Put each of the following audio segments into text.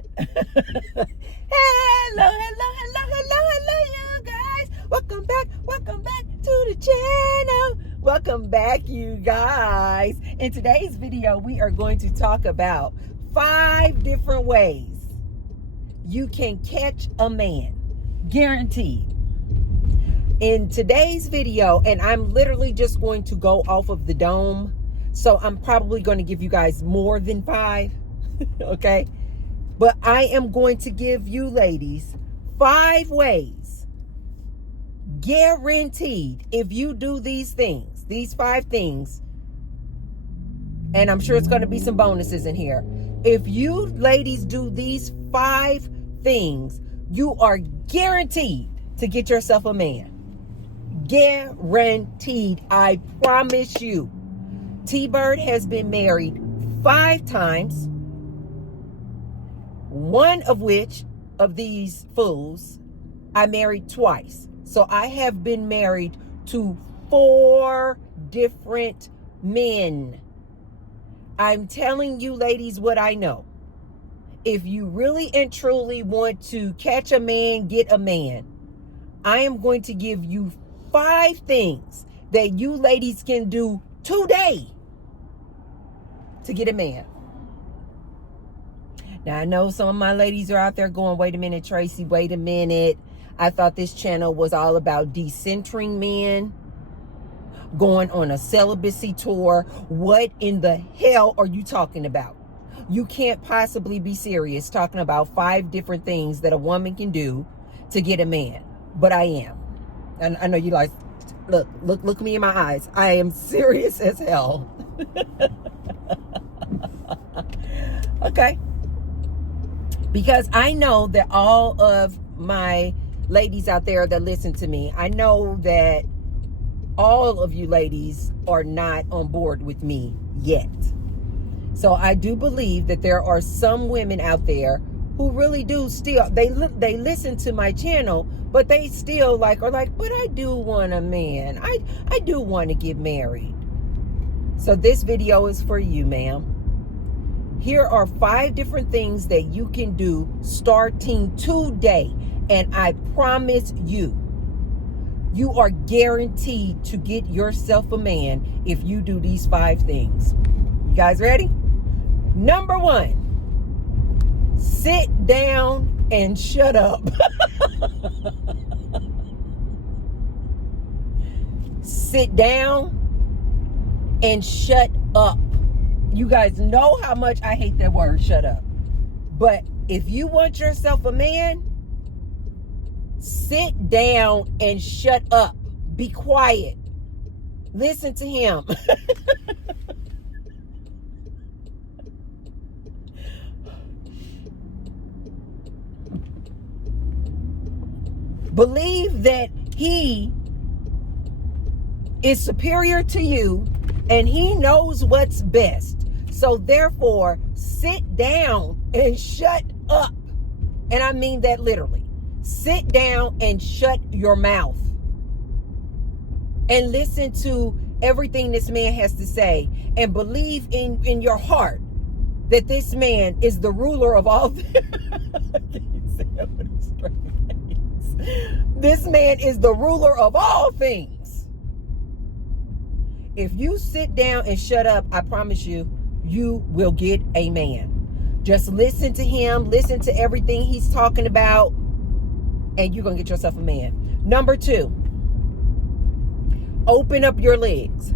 Hello, you guys. Welcome back to the channel. Welcome back, you guys. In today's video, we are going to talk about 5 different ways you can catch a man, guaranteed. In today's video, and I'm literally just going to go off of the dome, so I'm probably going to give you guys more than 5, okay? But I am going to give you ladies 5 ways, guaranteed, if you do these things, these 5 things, and I'm sure it's going to be some bonuses in here. If you ladies do these 5 things, you are guaranteed to get yourself a man. Guaranteed. I promise you. T-Bird has been married 5 times. One of which of these fools I married twice. So I have been married to 4 different men. I'm telling you ladies what I know. If you really and truly want to catch a man, get a man, I am going to give you 5 things that you ladies can do today to get a man. Now, I know some of my ladies are out there going, wait a minute, Tracy, wait a minute. I thought this channel was all about decentering men, going on a celibacy tour. What in the hell are you talking about? You can't possibly be serious talking about 5 different things that a woman can do to get a man. But I am. And I know you like, look me in my eyes. I am serious as hell. Okay. Because I know that all of my ladies out there that listen to me, I know that all of you ladies are not on board with me yet. So I do believe that there are some women out there who really do still, they listen to my channel, but they still are like, but I do want a man. I do want to get married. So this video is for you, ma'am. Here are 5 different things that you can do starting today. And I promise you, you are guaranteed to get yourself a man if you do these 5 things. You guys ready? Number 1, sit down and shut up. Sit down and shut up. You guys know how much I hate that word, shut up. But if you want yourself a man, sit down and shut up. Be quiet. Listen to him. Believe that he is superior to you and he knows what's best. So therefore, sit down and shut up. And I mean that literally. Sit down and shut your mouth. And listen to everything this man has to say. And believe in your heart that this man is the ruler of all things. This man is the ruler of all things. If you sit down and shut up, I promise you, you will get a man. Just listen to him, listen to everything he's talking about, and you're going to get yourself a man. Number 2, open up your legs.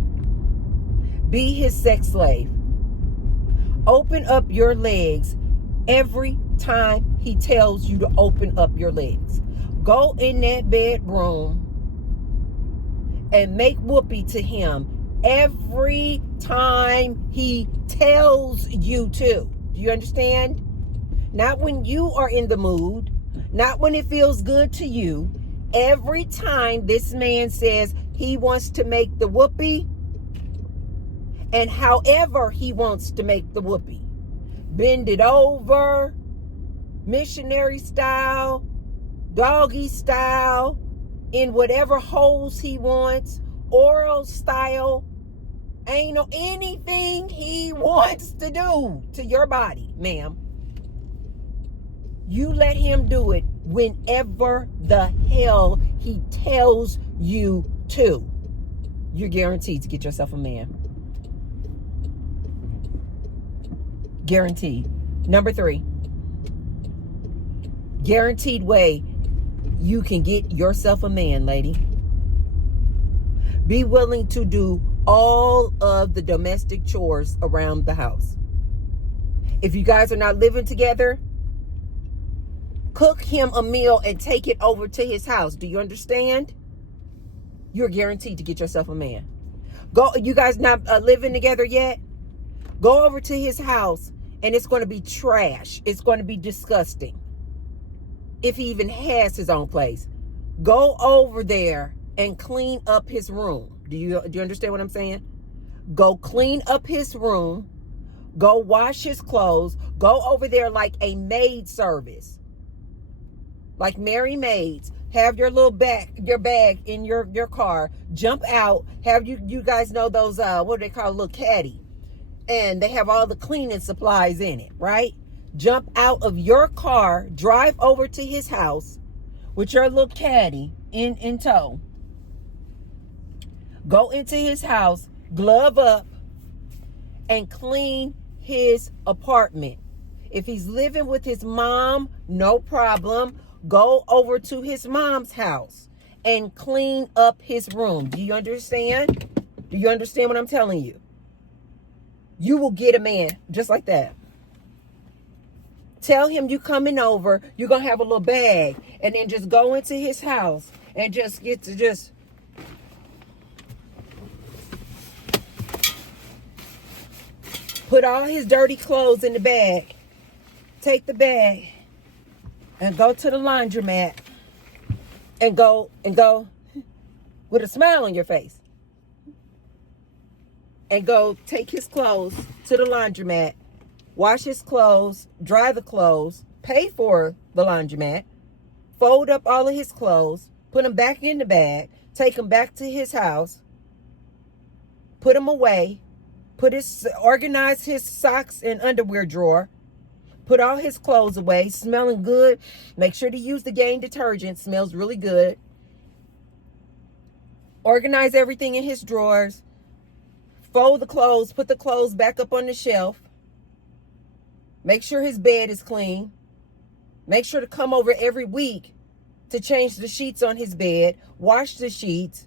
Be his sex slave. Open up your legs every time he tells you to open up your legs. Go in that bedroom and make whoopee to him every time he tells you to. Do you understand? Not when you are in the mood, not when it feels good to you. Every time this man says he wants to make the whoopee, and however he wants to make the whoopee, bend it over, missionary style, doggy style, in whatever holes he wants, oral style, anal, anything he wants to do to your body, ma'am. You let him do it whenever the hell he tells you to. You're guaranteed to get yourself a man. Guaranteed. Number 3. Guaranteed way you can get yourself a man, lady. Be willing to do all of the domestic chores around the house. If you guys are not living together, cook him a meal and take it over to his house. Do you understand? You're guaranteed to get yourself a man. Go. You guys not living together yet? Go over to his house and it's going to be trash. It's going to be disgusting. If he even has his own place, go over there and clean up his room. Do you understand what I'm saying? Go clean up his room. Go wash his clothes. Go over there like a maid service. Like Mary Maids. Have your little bag in your car. Jump out. Have you guys know those, what do they call, a little caddy? And they have all the cleaning supplies in it, right? Jump out of your car, drive over to his house with your little caddy in tow. Go into his house, glove up, and clean his apartment. If he's living with his mom, no problem. Go over to his mom's house and clean up his room. Do you understand? Do you understand what I'm telling you? You will get a man just like that. Tell him you coming over. You're going to have a little bag. And then just go into his house and just get to just... put all his dirty clothes in the bag. Take the bag and go to the laundromat and go with a smile on your face. And go take his clothes to the laundromat, wash his clothes, dry the clothes, pay for the laundromat, fold up all of his clothes, put them back in the bag, take them back to his house, put them away, organize his socks and underwear drawer, put all his clothes away, smelling good. Make sure to use the Gain detergent, smells really good. Organize everything in his drawers. Fold the clothes, put the clothes back up on the shelf. Make sure his bed is clean. Make sure to come over every week to change the sheets on his bed, wash the sheets,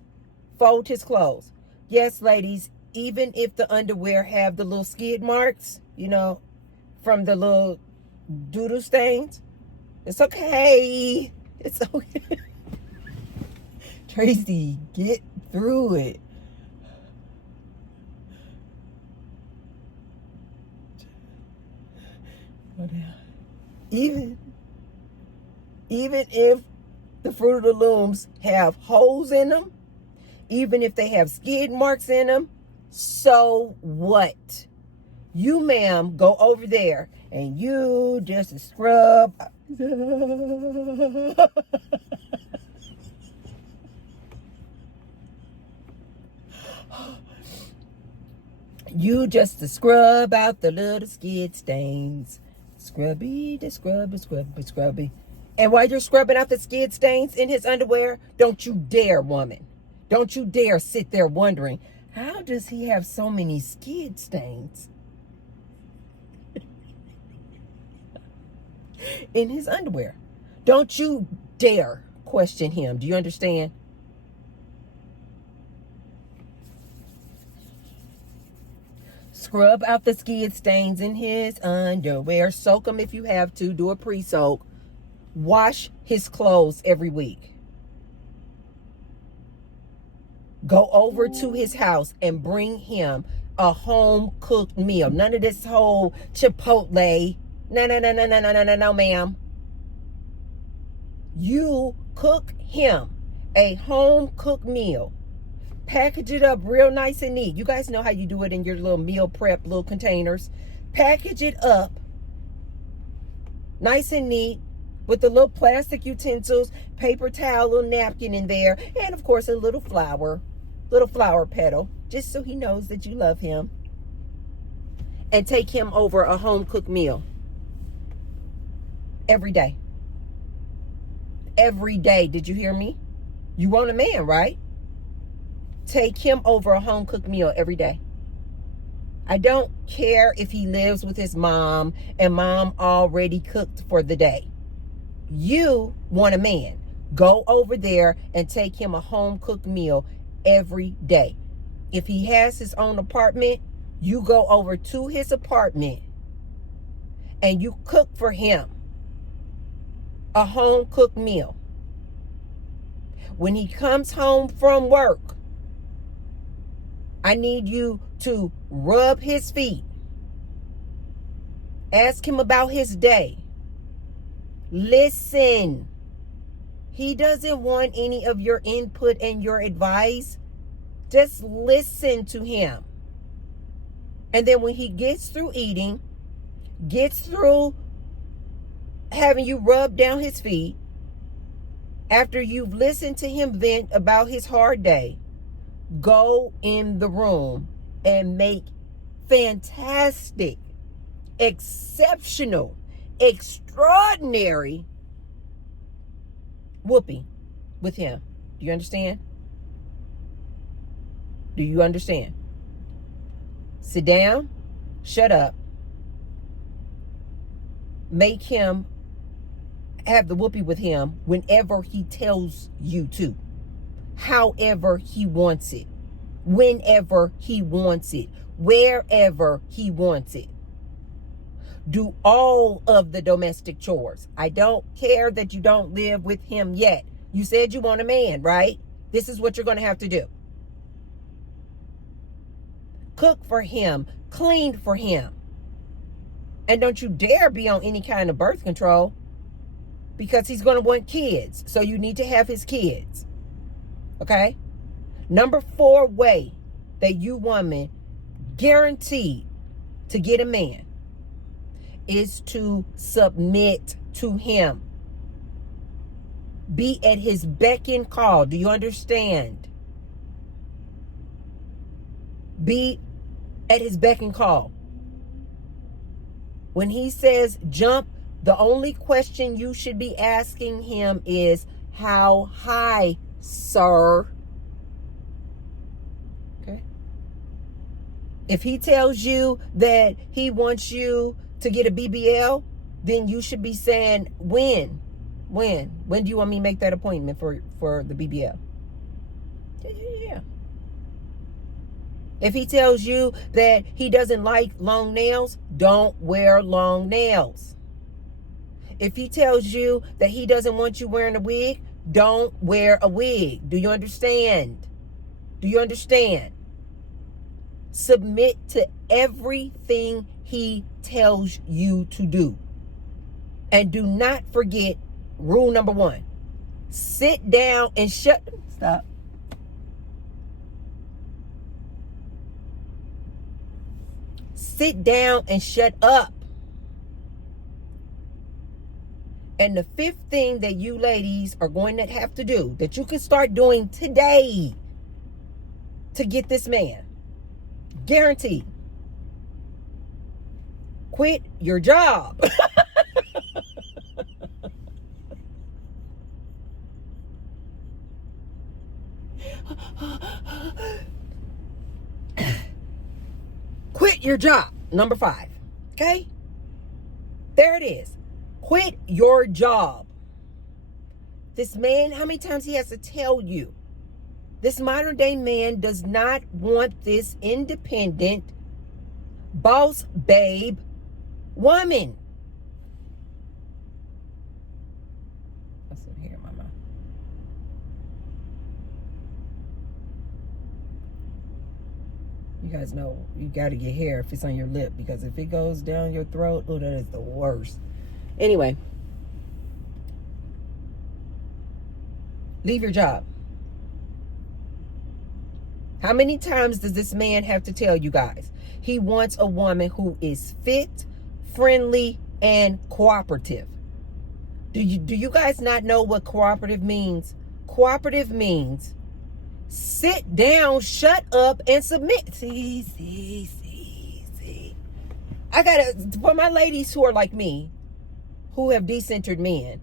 fold his clothes. Yes, ladies, even if the underwear have the little skid marks, you know, from the little doodle stains, it's okay. It's okay. Tracy, get through it. Even if the Fruit of the Looms have holes in them, even if they have skid marks in them, so what? You, ma'am, go over there and you just scrub. You just scrub out the little skid stains. Scrubby, the scrubby, scrubby, scrubby. And while you're scrubbing out the skid stains in his underwear, don't you dare, woman. Don't you dare sit there wondering, how does he have so many skid stains in his underwear? Don't you dare question him. Do you understand? Scrub out the skid stains in his underwear. Soak them if you have to. Do a pre-soak. Wash his clothes every week. Go over to his house and bring him a home-cooked meal. None of this whole Chipotle. No, ma'am. You cook him a home-cooked meal. Package it up real nice and neat. You guys know how you do it in your little meal prep, little containers. Package it up nice and neat with the little plastic utensils, paper towel, little napkin in there, and of course a little flower petal, just so he knows that you love him. And take him over a home-cooked meal. every day. Every day. Did you hear me? You want a man, right? Take him over a home cooked meal every day. I don't care if he lives with his mom and mom already cooked for the day. You want a man. Go over there and take him a home cooked meal every day. If he has his own apartment, you go over to his apartment and you cook for him a home cooked meal. When he comes home from work, I need you to rub his feet. Ask him about his day. Listen. He doesn't want any of your input and your advice. Just listen to him. And then when he gets through eating, gets through having you rub down his feet, after you've listened to him vent about his hard day, go in the room and make fantastic, exceptional, extraordinary whoopee with him. Do you understand? Do you understand? Sit down, shut up, make him have the whoopee with him whenever he tells you to, however he wants it, whenever he wants it, wherever he wants it. Do all of the domestic chores. I don't care that you don't live with him yet. You said you want a man, right? This is what you're going to have to do. Cook for him, clean for him. And don't you dare be on any kind of birth control, because he's going to want kids. So you need to have his kids. Okay? Number 4 way that you woman guaranteed to get a man is to submit to him. Be at his beck and call. Do you understand? Be at his beck and call. When he says jump, the only question you should be asking him is, how high, sir? Okay. If he tells you that he wants you to get a BBL, then you should be saying, when? When do you want me to make that appointment for the BBL? Yeah. If he tells you that he doesn't like long nails, don't wear long nails. If he tells you that he doesn't want you wearing a wig, don't wear a wig. Do you understand? Do you understand? Submit to everything he tells you to do. And do not forget rule number 1. Sit down and stop. Sit down and shut up. And the 5th thing that you ladies are going to have to do, that you can start doing today to get this man, guaranteed, quit your job. Quit your job. Number 5. Okay? There it is. Quit your job. This man, how many times he has to tell you? This modern day man does not want this independent, boss babe woman. Listen here, mama. You guys know you got to get hair if it's on your lip, because if it goes down your throat, oh, that is the worst. Anyway, leave your job. How many times does this man have to tell you guys? He wants a woman who is fit, friendly, and cooperative. Do you guys not know what cooperative means? Cooperative means sit down, shut up, and submit. See. I gotta, for my ladies who are like me, who have decentered men.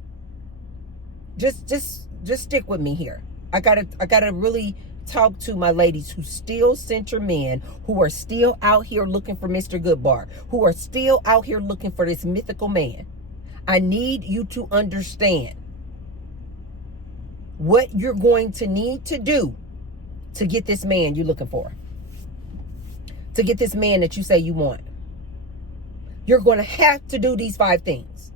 Just stick with me here. I gotta really talk to my ladies who still center men, who are still out here looking for Mr. Goodbar, who are still out here looking for this mythical man. I need you to understand what you're going to need to do to get this man you're looking for, to get this man that you say you want. You're going to have to do these 5 things.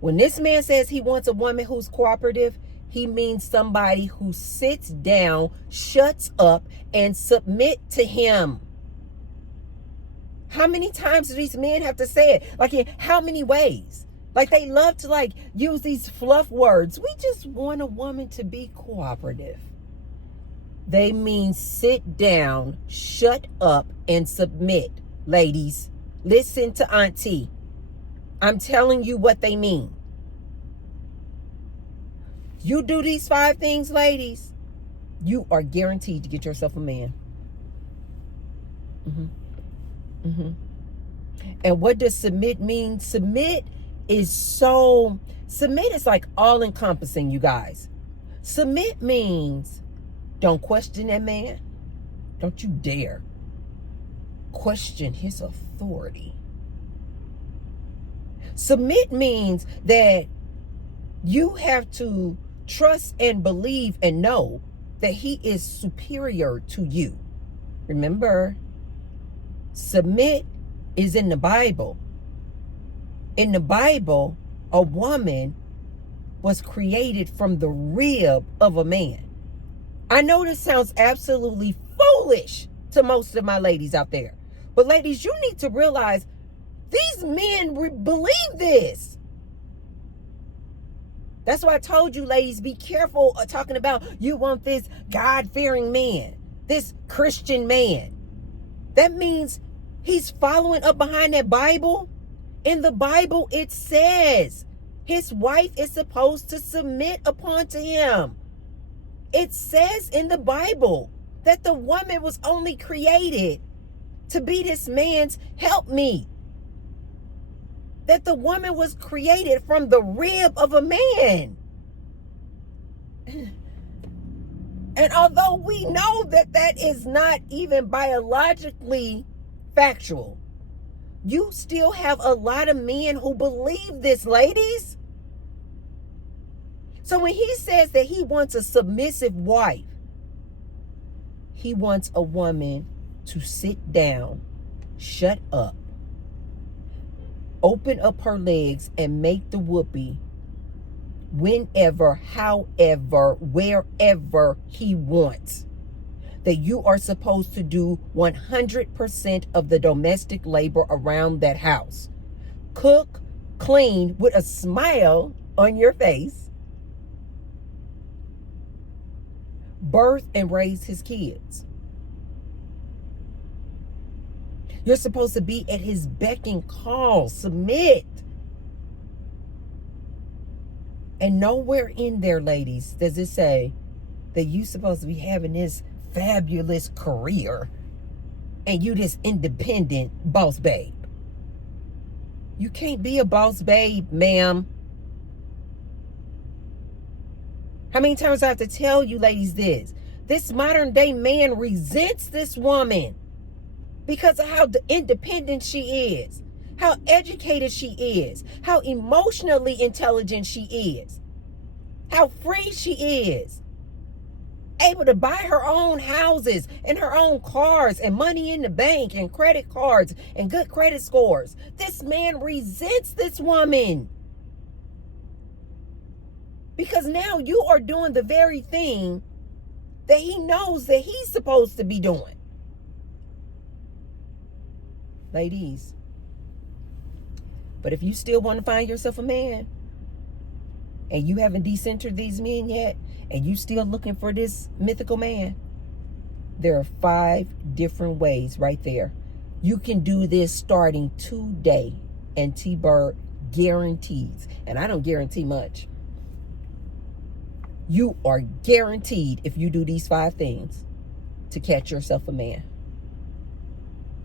When this man says he wants a woman who's cooperative, he means somebody who sits down, shuts up, and submit to him. How many times do these men have to say it? Like, in how many ways? Like, they love to, like, use these fluff words. We just want a woman to be cooperative. They mean sit down, shut up, and submit. Ladies, listen to Auntie. I'm telling you what they mean. You do these 5 things, ladies, you are guaranteed to get yourself a man. And what does submit mean? Submit is like all encompassing, you guys. Submit means don't question that man. Don't you dare question his authority. Submit means that you have to trust and believe and know that he is superior to you. Remember, submit is in the Bible. In the Bible, a woman was created from the rib of a man. I know this sounds absolutely foolish to most of my ladies out there. But ladies, you need to realize these men believe this. That's why I told you, ladies, be careful of talking about you want this God-fearing man, this Christian man. That means he's following up behind that Bible. In the Bible, it says his wife is supposed to submit upon to him. It says in the Bible that the woman was only created to be this man's helpmeet. That the woman was created from the rib of a man. And although we know that that is not even biologically factual, you still have a lot of men who believe this, ladies. So when he says that he wants a submissive wife, he wants a woman to sit down, shut up, open up her legs, and make the whoopee whenever, however, wherever he wants. That you are supposed to do 100% of the domestic labor around that house. Cook, clean, with a smile on your face. Birth and raise his kids. You're supposed to be at his beck and call. Submit. And nowhere in there, ladies, does it say that you're supposed to be having this fabulous career and you this independent boss babe. You can't be a boss babe, ma'am. How many times do I have to tell you, ladies, this? This modern day man resents this woman because of how independent she is, how educated she is, how emotionally intelligent she is, how free she is, able to buy her own houses and her own cars and money in the bank and credit cards and good credit scores. This man resents this woman because now you are doing the very thing that he knows that he's supposed to be doing. Ladies, but if you still want to find yourself a man and you haven't decentered these men yet and you still looking for this mythical man, there are 5 different ways right there. You can do this starting today, and T-Bird guarantees, and I don't guarantee much. You are guaranteed, if you do these 5 things, to catch yourself a man.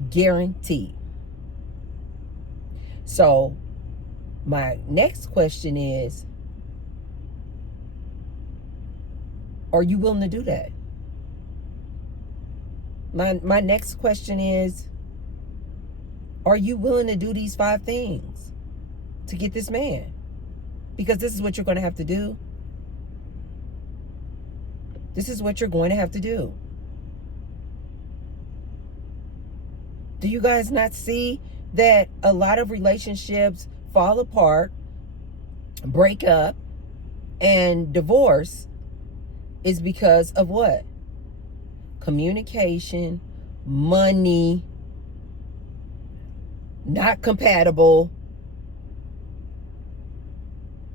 Guaranteed. So my next question is, are you willing to do that? My next question is, are you willing to do these 5 things to get this man? Because this is what you're going to have to do. This is what you're going to have to do. Do you guys not see that a lot of relationships fall apart, break up, and divorce is because of what? Communication, money, not compatible,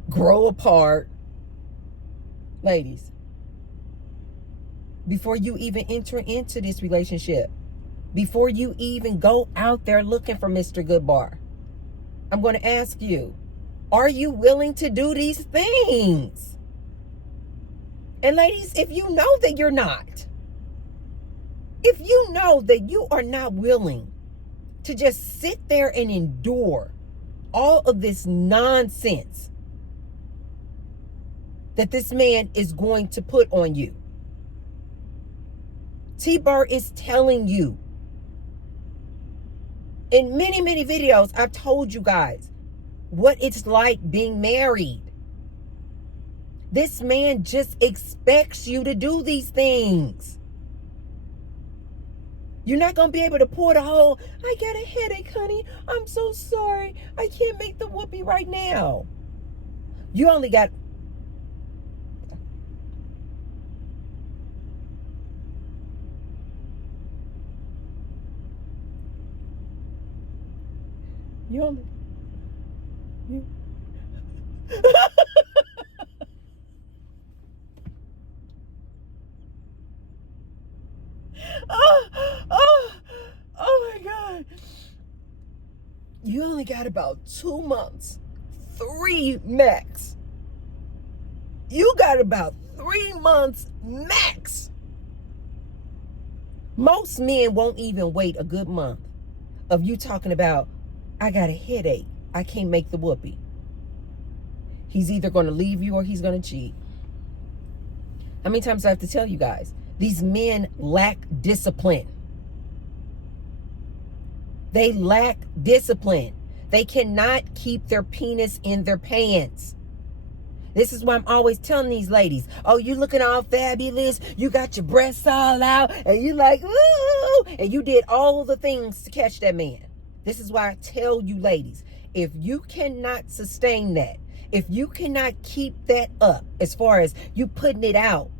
grow apart. Ladies, before you even enter into this relationship, before you even go out there looking for Mr. Goodbar, I'm going to ask you, are you willing to do these things? And ladies, if you know that you're not, if you know that you are not willing to just sit there and endure all of this nonsense that this man is going to put on you, T-Bar is telling you, in many, many videos, I've told you guys what it's like being married. This man just expects you to do these things. You're not going to be able to pour the whole, I got a headache, honey. I'm so sorry. I can't make the whoopee right now. You only got... You only... You... oh my God. You only got about 2 months, 3 max. You got about 3 months max. Most men won't even wait a good month of you talking about, I got a headache, I can't make the whoopee. He's either going to leave you or he's going to cheat. How many times do I have to tell you guys? These men lack discipline. They lack discipline. They cannot keep their penis in their pants. This is why I'm always telling these ladies, oh, you looking all fabulous. You got your breasts all out. And you like, ooh. And you did all the things to catch that man. This is why I tell you ladies, if you cannot sustain that, if you cannot keep that up, as far as you putting it out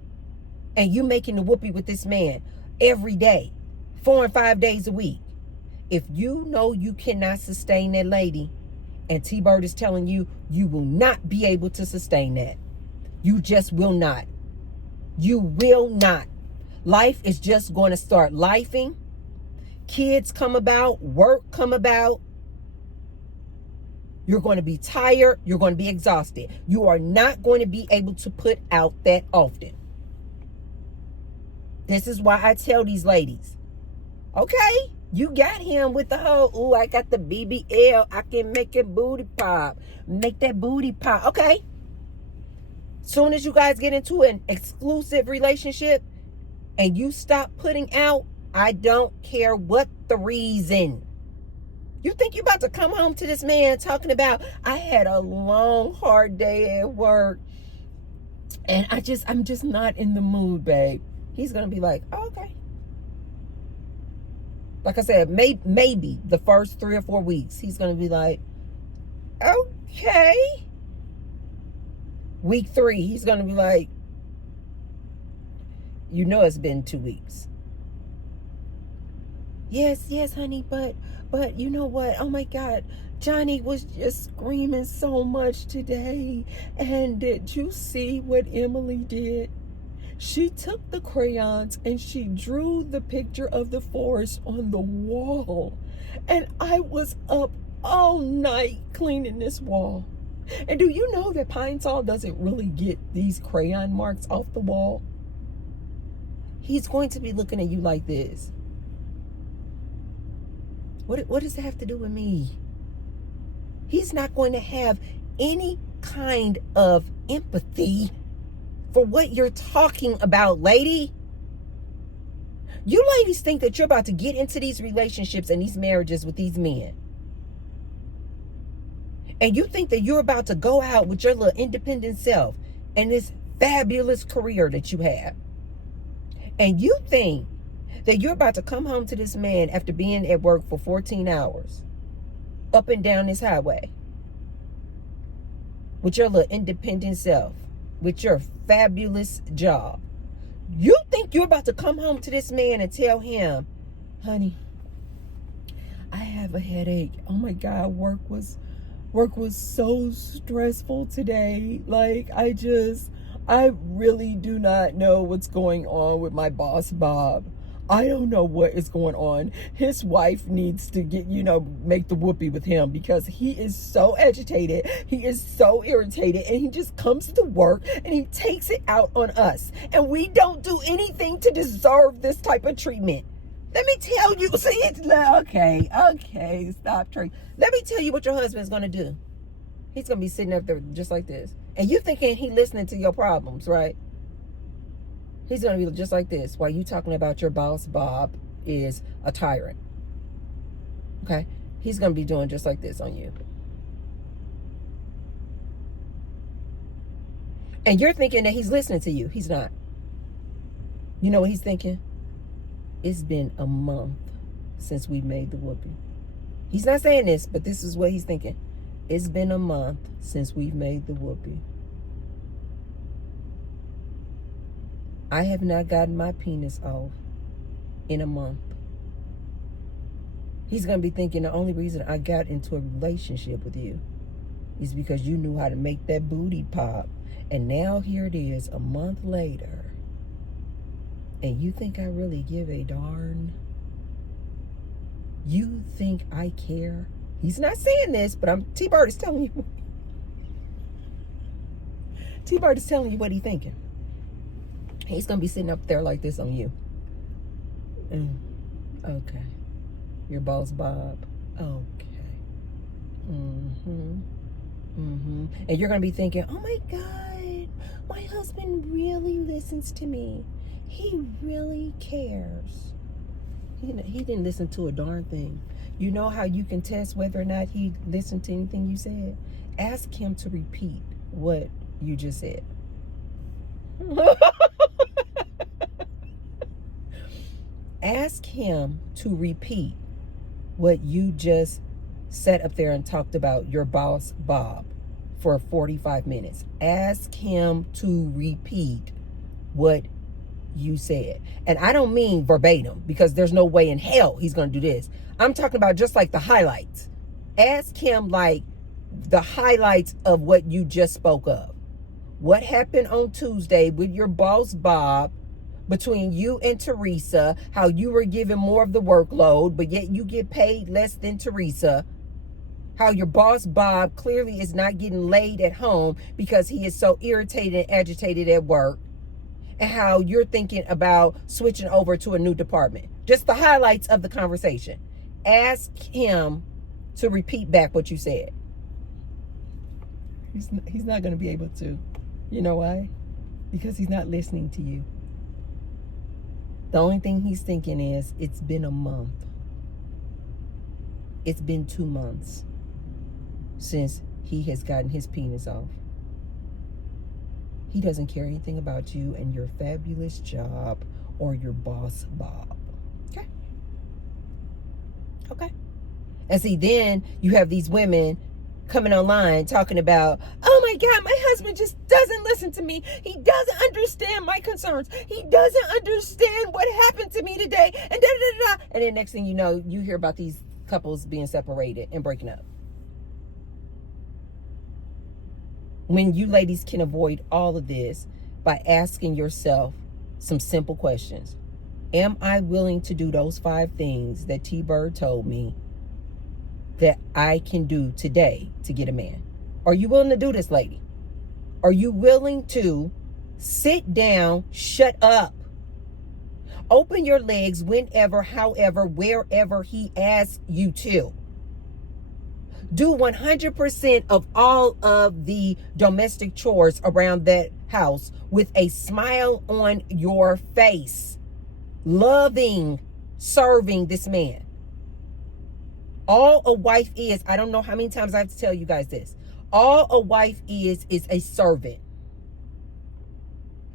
and you making the whoopee with this man every day, 4 and 5 days a week, if you know you cannot sustain that lady, and T-Bird is telling you, you will not be able to sustain that. You just will not. You will not. Life is just going to start lifing. Kids come about, work come about. You're going to be tired. You're going to be exhausted. You are not going to be able to put out that often. This is why I tell these ladies, okay, you got him with the whole, ooh, I got the BBL. I can make it booty pop. Make that booty pop. Okay. Soon as you guys get into an exclusive relationship and you stop putting out, I don't care what the reason. You think you're about to come home to this man talking about, I had a long, hard day at work and I'm just not in the mood, babe. He's going to be like, oh, okay. Like I said, maybe the first 3 or 4 weeks, he's going to be like, okay. Week 3, he's going to be like, you know it's been 2 weeks. Yes, honey, but you know what? Oh my God, Johnny was just screaming so much today. And did you see what Emily did? She took the crayons and she drew the picture of the forest on the wall. And I was up all night cleaning this wall. And do you know that Pine Sol doesn't really get these crayon marks off the wall? He's going to be looking at you like this. What does that have to do with me? He's not going to have any kind of empathy for what you're talking about, lady. You ladies think that you're about to get into these relationships and these marriages with these men. And you think that you're about to go out with your little independent self and this fabulous career that you have. And you think that you're about to come home to this man after being at work for 14 hours, up and down this highway, with your little independent self, with your fabulous job. You think you're about to come home to this man and tell him, honey, I have a headache. Oh my God, work was so stressful today. Like, I really do not know what's going on with my boss, Bob. I don't know what is going on. His wife needs to make the whoopee with him because he is so agitated. He is so irritated, and he just comes to work and he takes it out on us. And we don't do anything to deserve this type of treatment. Let me tell you, see, it's okay, stop trying. Let me tell you what your husband's going to do. He's going to be sitting up there just like this. And you thinking he listening to your problems, right? He's going to be just like this while you talking about your boss, Bob, is a tyrant. Okay? He's going to be doing just like this on you. And you're thinking that he's listening to you. He's not. You know what he's thinking? It's been a month since we made the whoopee. He's not saying this, but this is what he's thinking. It's been a month since we've made the whoopee. I have not gotten my penis off in a month. He's going to be thinking the only reason I got into a relationship with you is because you knew how to make that booty pop. And now here it is a month later. And you think I really give a darn? You think I care? He's not saying this, but T-Bird is telling you. T-Bird is telling you what he's thinking. He's going to be sitting up there like this on you. Okay. Your boss, Bob. Okay. And you're going to be thinking, oh my God, my husband really listens to me. He really cares. He didn't listen to a darn thing. You know how you can test whether or not he listened to anything you said? Ask him to repeat what you just said. Ask him to repeat what you just sat up there and talked about your boss, Bob, for 45 minutes. Ask him to repeat what you said. And I don't mean verbatim, because there's no way in hell he's going to do this. I'm talking about just like the highlights. Ask him like the highlights of what you just spoke of. What happened on Tuesday with your boss, Bob, between you and Teresa, how you were given more of the workload, but yet you get paid less than Teresa. How your boss, Bob, clearly is not getting laid at home because he is so irritated and agitated at work. And how you're thinking about switching over to a new department. Just the highlights of the conversation. Ask him to repeat back what you said. He's not going to be able to. You know why? Because he's not listening to you. The only thing he's thinking is, it's been a month. It's been 2 months since he has gotten his penis off. He doesn't care anything about you and your fabulous job or your boss, Bob. Okay? Okay. And see, then you have these women coming online talking about, oh my God, my husband just doesn't listen to me. He doesn't understand my concerns. He doesn't understand what happened to me today. And da-da-da-da. And then next thing you know, you hear about these couples being separated and breaking up. When you ladies can avoid all of this by asking yourself some simple questions. Am I willing to do those 5 things that T-Bird told me that I can do today to get a man? Are you willing to do this, lady? Are you willing to sit down, shut up, open your legs whenever, however, wherever he asks you to? Do 100% of all of the domestic chores around that house with a smile on your face. Loving, serving this man. All a wife is, I don't know how many times I have to tell you guys this. All a wife is a servant.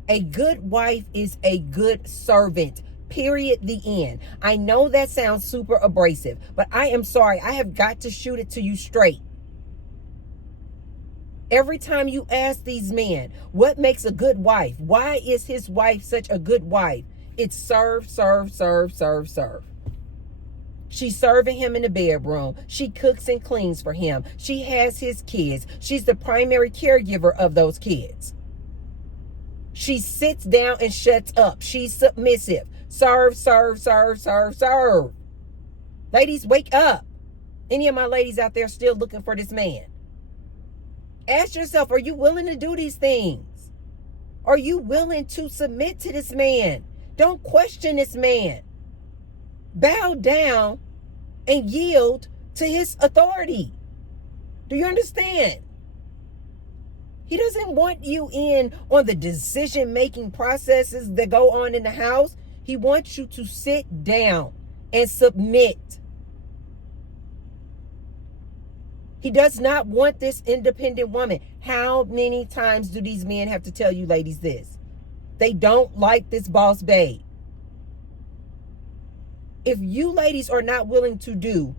A good wife is a good servant. Period. The end. I know that sounds super abrasive, but I am sorry. I have got to shoot it to you straight. Every time you ask these men, what makes a good wife? Why is his wife such a good wife? It's serve, serve, serve, serve, serve. She's serving him in the bedroom. She cooks and cleans for him. She has his kids. She's the primary caregiver of those kids. She sits down and shuts up. She's submissive. Serve, serve, serve, serve, serve. Ladies, wake up. Any of my ladies out there still looking for this man? Ask yourself, are you willing to do these things? Are you willing to submit to this man? Don't question this man. Bow down and yield to his authority. Do you understand? He doesn't want you in on the decision-making processes that go on in the house. He wants you to sit down and submit. He does not want this independent woman. How many times do these men have to tell you ladies this? They don't like this boss babe. If you ladies are not willing to do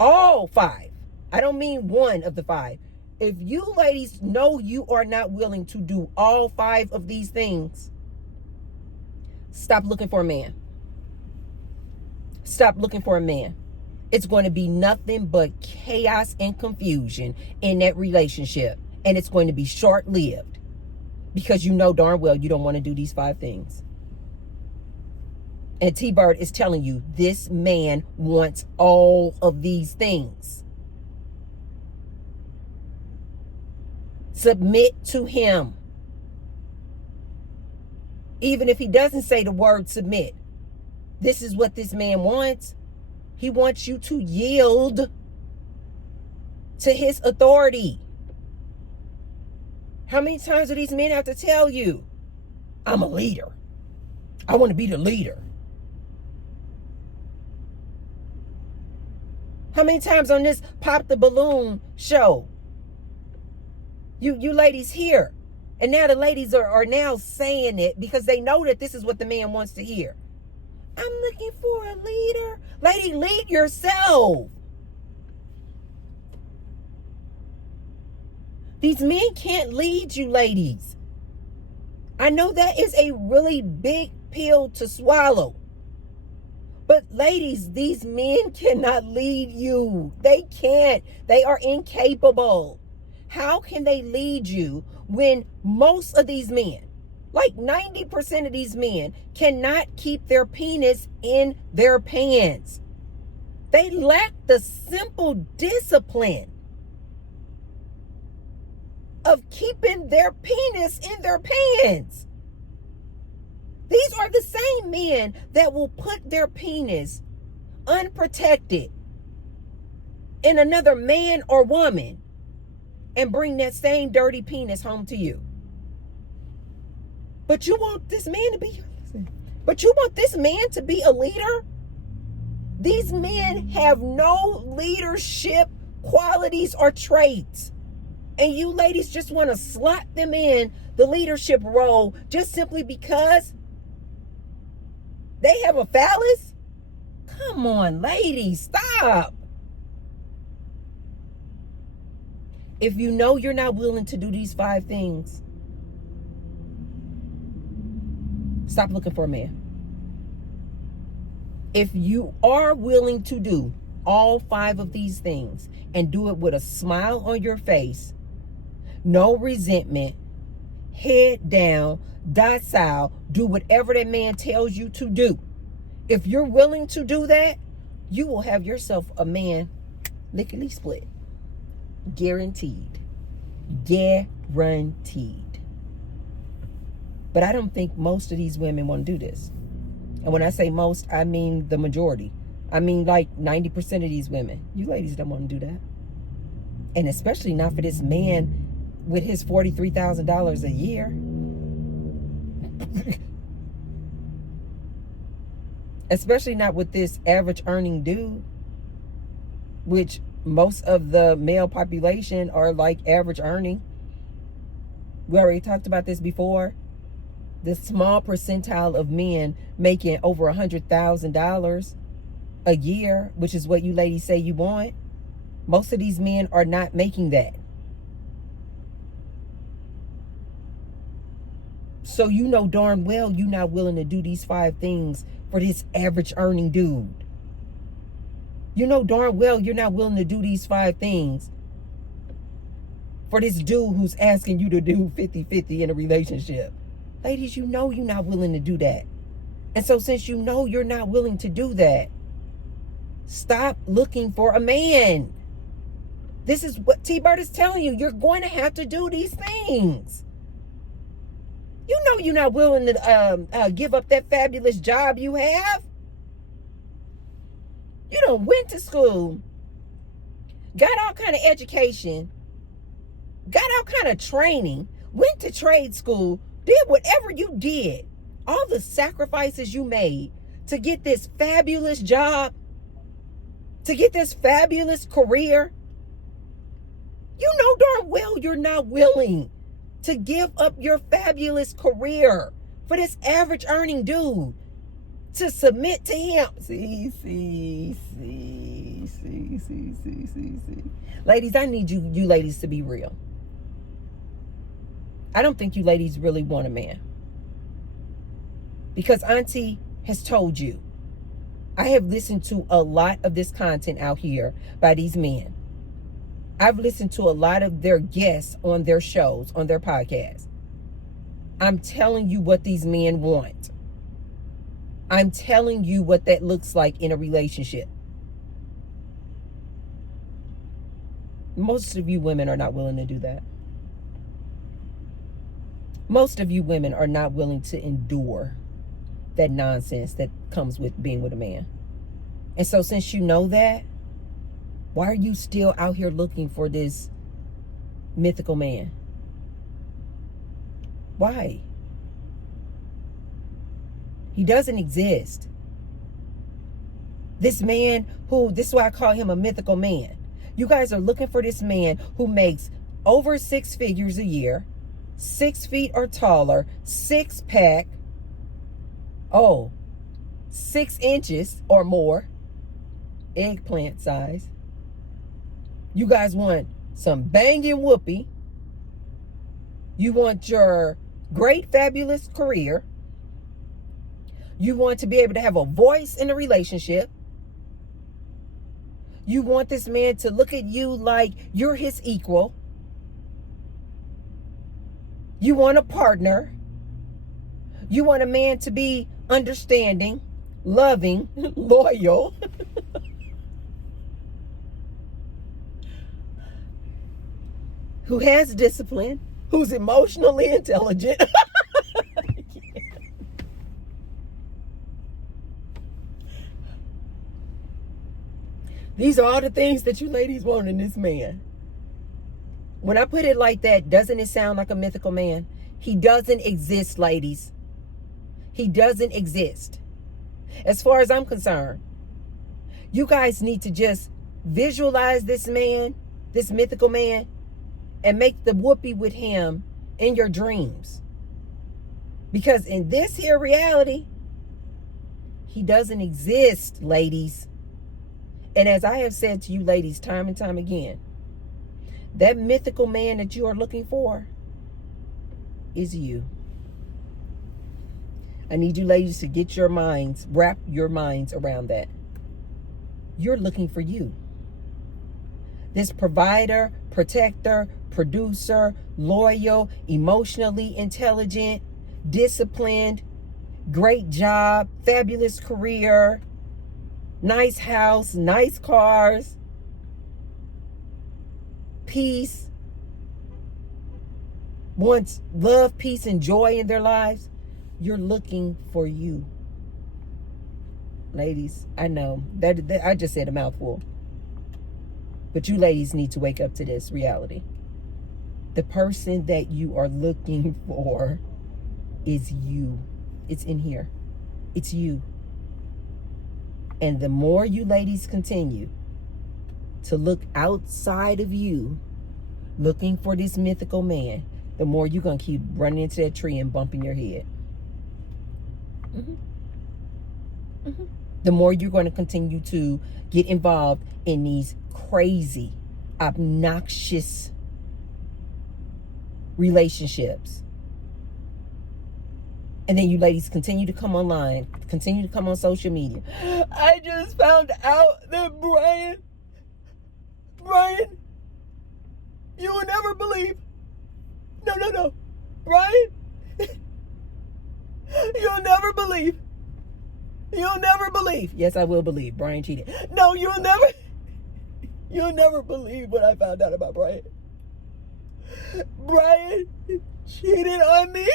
all 5, I don't mean one of the 5. If you ladies know you are not willing to do all 5 of these things, stop looking for a man. Stop looking for a man. It's going to be nothing but chaos and confusion in that relationship. And it's going to be short-lived because you know darn well you don't want to do these 5 things. And T-Bird is telling you this man wants all of these things. Submit to him. Even if he doesn't say the word submit, this is what this man wants. He wants you to yield to his authority. How many times do these men have to tell you, I'm a leader. I want to be the leader. How many times on this Pop the Balloon show, you ladies hear, and now the ladies are now saying it because they know that this is what the man wants to hear. I'm looking for a leader. Lady, lead yourself. These men can't lead you, ladies. I know that is a really big pill to swallow. But ladies, these men cannot lead you. They can't. They are incapable. How can they lead you when most of these men, like 90% of these men, cannot keep their penis in their pants? They lack the simple discipline of keeping their penis in their pants. These are the same men that will put their penis unprotected in another man or woman and bring that same dirty penis home to you. But you want this man to be, a leader? These men have no leadership qualities or traits. And you ladies just want to slot them in the leadership role just simply because they have a phallus? Come on, ladies, stop. If you know you're not willing to do these 5 things, stop looking for a man. If you are willing to do all 5 of these things and do it with a smile on your face, no resentment, head down, docile, do whatever that man tells you to do. If you're willing to do that, you will have yourself a man lickety split. Guaranteed. Guaranteed. But I don't think most of these women want to do this. And when I say most, I mean the majority. I mean like 90% of these women. You ladies don't want to do that. And especially not for this man with his $43,000 a year. Especially not with this average earning dude, which most of the male population are like average earning. We already talked about this before. The small percentile of men making over $100,000 a year, which is what you ladies say you want. Most of these men are not making that. So you know darn well you're not willing to do these 5 things for this average earning dude. You know darn well you're not willing to do these 5 things for this dude who's asking you to do 50-50 in a relationship. Ladies, you know you're not willing to do that. And so since you know you're not willing to do that, stop looking for a man. This is what T-Bird is telling you. You're going to have to do these things. You know you're not willing to give up that fabulous job you have. You done went to school, got all kind of education, got all kind of training, went to trade school, did whatever you did, all the sacrifices you made to get this fabulous job, to get this fabulous career. You know darn well you're not willing to give up your fabulous career for this average earning dude, to submit to him. See. Ladies, I need you ladies to be real. I don't think you ladies really want a man. Because Auntie has told you. I have listened to a lot of this content out here by these men. I've listened to a lot of their guests on their shows, on their podcasts. I'm telling you what these men want. I'm telling you what that looks like in a relationship. Most of you women are not willing to do that. Most of you women are not willing to endure that nonsense that comes with being with a man. And so since you know that, why are you still out here looking for this mythical man? Why? He doesn't exist. This man this is why I call him a mythical man. You guys are looking for this man who makes over 6 figures a year, 6 feet or taller, 6-pack, 6 inches or more, eggplant size. You guys want some banging whoopee. You want your great, fabulous career. You want to be able to have a voice in a relationship. You want this man to look at you like you're his equal. You want a partner. You want a man to be understanding, loving, loyal. Who has discipline, who's emotionally intelligent. These are all the things that you ladies want in this man. When I put it like that, doesn't it sound like a mythical man? He doesn't exist, ladies. He doesn't exist. As far as I'm concerned, you guys need to just visualize this man, this mythical man, and make the whoopee with him in your dreams. Because in this here reality, he doesn't exist, ladies. And as I have said to you ladies time and time again, that mythical man that you are looking for is you. I need you ladies to get your minds, wrap your minds around that. You're looking for you. This provider, protector, producer, loyal, emotionally intelligent, disciplined, great job, fabulous career, nice house, nice cars, peace, wants love, peace, and joy in their lives. You're looking for you. Ladies, I know that I just said a mouthful. But you ladies need to wake up to this reality. The person that you are looking for is you. It's in here. It's you. And the more you ladies continue to look outside of you, looking for this mythical man, the more you're going to keep running into that tree and bumping your head. The more you're going to continue to get involved in these crazy, obnoxious relationships. And then you ladies continue to come online, continue to come on social media. I just found out that Brian, you will never believe. No. Brian, you'll never believe. You'll never believe. Yes, I will believe. Brian cheated. No, you'll never believe what I found out about Brian. Brian cheated on me.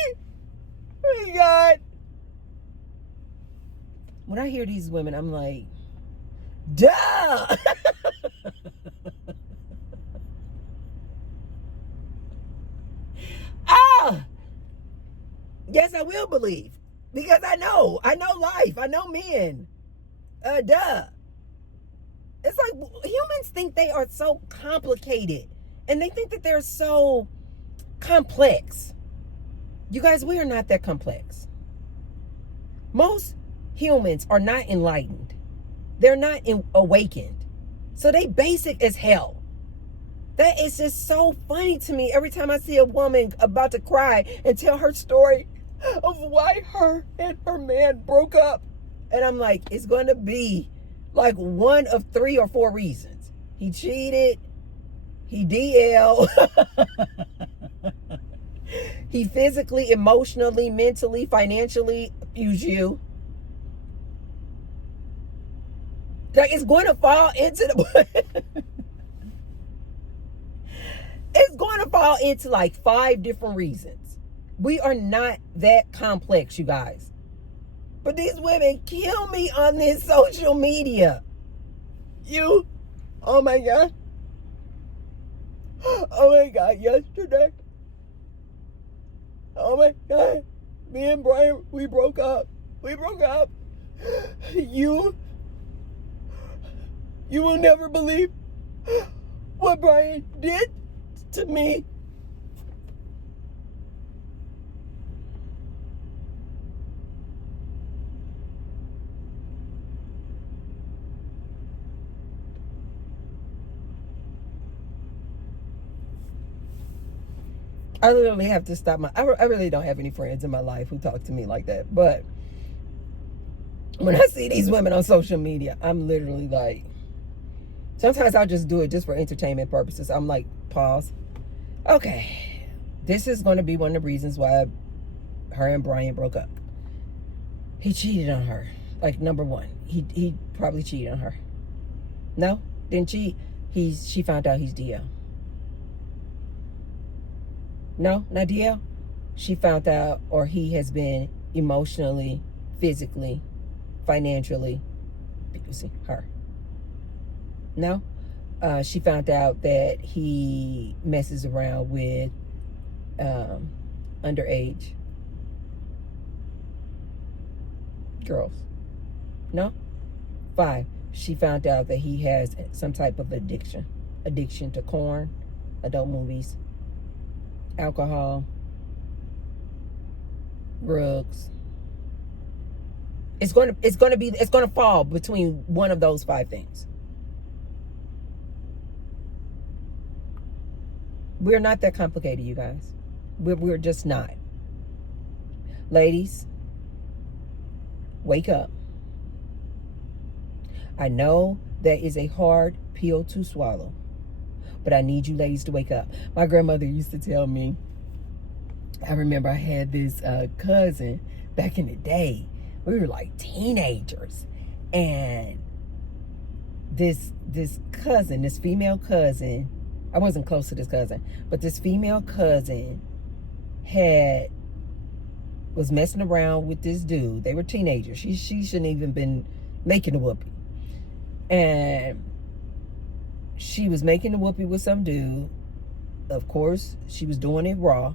Oh my God. When I hear these women, I'm like, duh. Yes, I will believe. Because I know life. I know men. Duh. It's like humans think they are so complicated. And they think that they're so complex. You guys, we are not that complex. Most humans are not enlightened. They're not awakened. So they basic as hell. That is just so funny to me every time I see a woman about to cry and tell her story of why her and her man broke up. And I'm like, it's going to be like one of 3 or 4 reasons. He cheated. He DL. He physically, emotionally, mentally, financially abused you. Like, it's going to fall into the... It's going to fall into like 5 different reasons. We are not that complex, you guys. But these women kill me on this social media. Oh my God. Oh my God, yesterday. Oh my God. Me and Brian, we broke up. You will never believe what Brian did to me. I literally have to stop I really don't have any friends in my life who talk to me like that. But when I see these women on social media, I'm literally like, sometimes I'll just do it just for entertainment purposes. I'm like, pause. Okay, this is going to be one of the reasons why her and Brian broke up. He cheated on her. Like, number one, he probably cheated on her. No, didn't cheat. She found out he's DL. No, not DL. She found out, or he has been emotionally, physically, financially abusing her. No. She found out that he messes around with underage girls. No. 5, she found out that he has some type of addiction to corn, adult movies, alcohol, drugs. It's going to fall between one of those 5 things. We're not that complicated, you guys. We're just not. Ladies, wake up. I know that is a hard pill to swallow, but I need you ladies to wake up. My grandmother used to tell me, I remember I had this cousin back in the day. We were like teenagers, and this cousin, this female cousin, I wasn't close to this cousin, but this female cousin was messing around with this dude. They were teenagers. She shouldn't even been making a whoopee. And she was making a whoopee with some dude. Of course, she was doing it raw.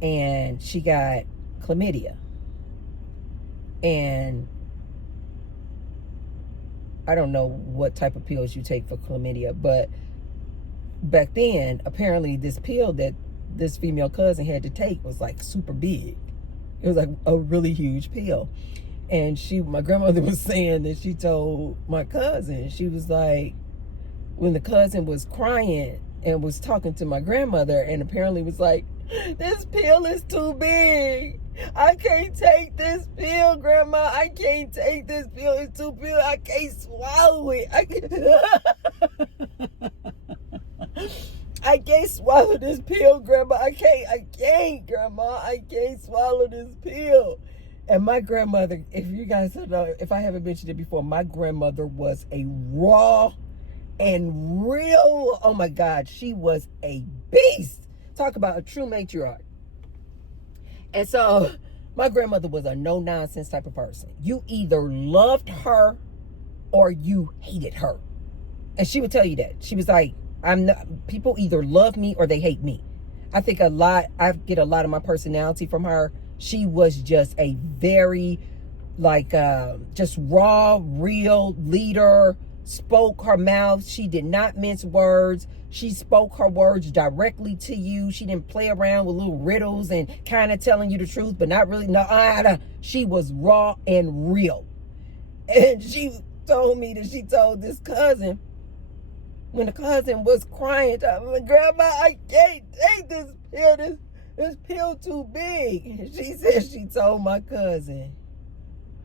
And she got chlamydia. And I don't know what type of pills you take for chlamydia, but back then, apparently this pill that this female cousin had to take was like super big. It was like a really huge pill. And my grandmother was saying that she told my cousin, she was like, when the cousin was crying and was talking to my grandmother, and apparently was like, this pill is too big. I can't take this pill, Grandma. I can't take this pill. It's too big. I can't swallow it. I can't swallow this pill, Grandma. I can't, Grandma. I can't swallow this pill. And my grandmother, if you guys don't know, if I haven't mentioned it before, my grandmother was a raw and real, oh my God, she was a beast. Talk about a true matriarch. And so my grandmother was a no-nonsense type of person. You either loved her or you hated her. And she would tell you that. She was like, people either love me or they hate me. I get a lot of my personality from her. She was just a very, just raw, real leader, spoke her mouth. She did not mince words. She spoke her words directly to you. She didn't play around with little riddles and kind of telling you the truth, but not really. No, she was raw and real. And she told me that she told this cousin, when the cousin was crying, Grandma, I can't take this pill. This pill too big. And she said she told my cousin,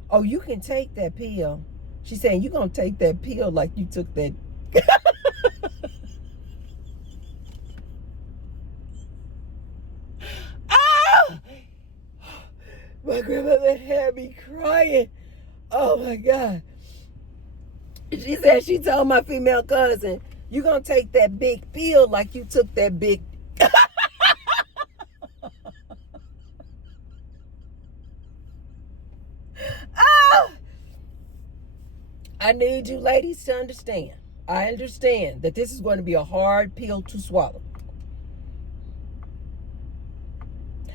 oh, you can take that pill. She said, you going to take that pill like you took that. Ah! My grandmother had me crying. Oh my God. She said she told my female cousin, you going to take that big pill like you took that big. I need you ladies to understand. I understand that this is going to be a hard pill to swallow.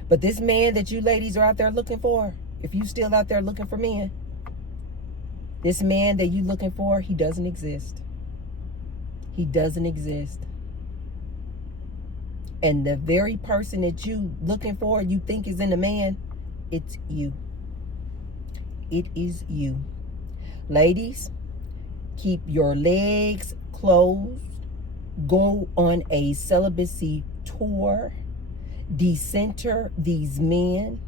But this man that you ladies are out there looking for, if you still out there looking for men, this man that you looking for, he doesn't exist. He doesn't exist. And the very person that you looking for, you think is in the man, it's you. It is you. Ladies, keep your legs closed. Go on a celibacy tour. Decenter these men.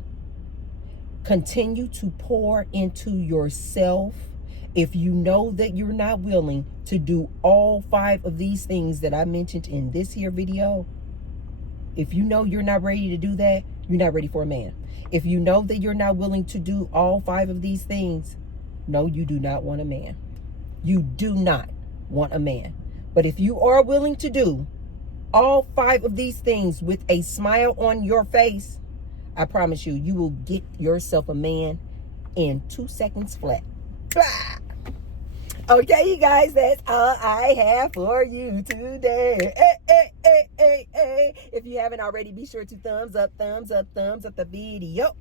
Continue to pour into yourself. If you know that you're not willing to do all 5 of these things that I mentioned in this here video, if you know you're not ready to do that, you're not ready for a man. If you know that you're not willing to do all 5 of these things, no, you do not want a man. You do not want a man. But if you are willing to do all 5 of these things with a smile on your face, I promise you, you will get yourself a man in 2 seconds flat. Blah! Okay, you guys, that's all I have for you today. If you haven't already, be sure to thumbs up the video.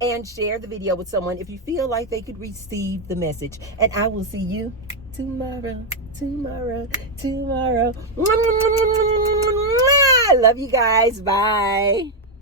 And share the video with someone if you feel like they could receive the message. And I will see you tomorrow. I love you guys. Bye.